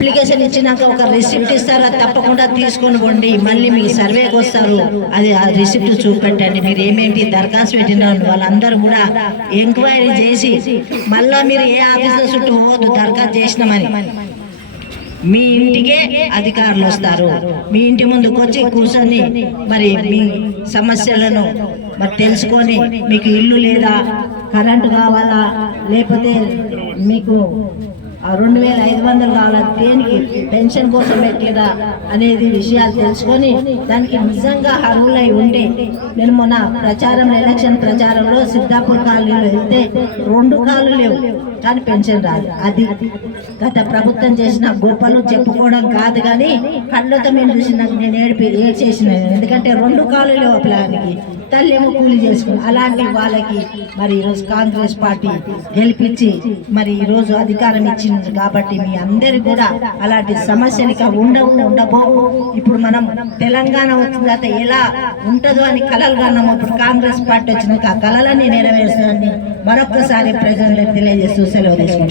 Application ఇచ్చినాక ఒక receipt ఇస్తారు, అది తప్పకుండా తీసుకొని పోండి. మళ్ళీ మీకు సర్వేకి వస్తారు, అది ఆ రిసిప్ట్ చూపెట్టండి. మీరు ఏమేంటి దరఖాస్తు పెట్టినారు వాళ్ళందరూ కూడా ఎంక్వైరీ చేసి మళ్ళా మీరు ఏ ఆఫీసర్ చుట్టూ పోవద్దు. దరఖాస్తు చేసినామని మీ ఇంటికే అధికారులు వస్తారు. మీ ఇంటి ముందుకు వచ్చి కూర్చొని మరి మీ సమస్యలను మరి తెలుసుకొని మీకు ఇల్లు లేదా, కరెంటు కావాలా, లేకపోతే మీకు 2500 కావాలా, దేనికి పెన్షన్ కోసం పెట్టలేదా అనేది విషయాలు తెలుసుకొని దానికి నిజంగా అర్హులై ఉంటే, నేను మొన్న ఎలక్షన్ ప్రచారంలో సిద్ధాపూర్ కాలనీలో వెళ్తే 2 కాళ్ళు లేవు కానీ పెన్షన్ రాదు. అది గత ప్రభుత్వం చేసిన గొప్పలు చెప్పుకోవడం కాదు, కానీ కళ్ళతో మేము చూసిన నేను ఏడ్చేసిన. ఎందుకంటే 2 కాళ్ళు లేవు ఆ పిల్లలకి, తల్లి ఏమో కూలి చేసుకుని. అలాంటి వాళ్ళకి మరి ఈరోజు కాంగ్రెస్ పార్టీ గెలిపించి మరి ఈరోజు అధికారం ఇచ్చింది కాబట్టి మీ అందరికి కూడా అలాంటి సమస్యలు ఇక ఉండబోవు. ఇప్పుడు మనం తెలంగాణ వచ్చిన తర్వాత ఎలా ఉంటుందో అని కలలు కన్నాము. ఇప్పుడు కాంగ్రెస్ పార్టీ వచ్చినాక ఆ కళలన్నీ నెరవేర్చాలని మరొక్కసారి ప్రజలకు తెలియజేస్తూ సెలవు తీసుకుంటాం.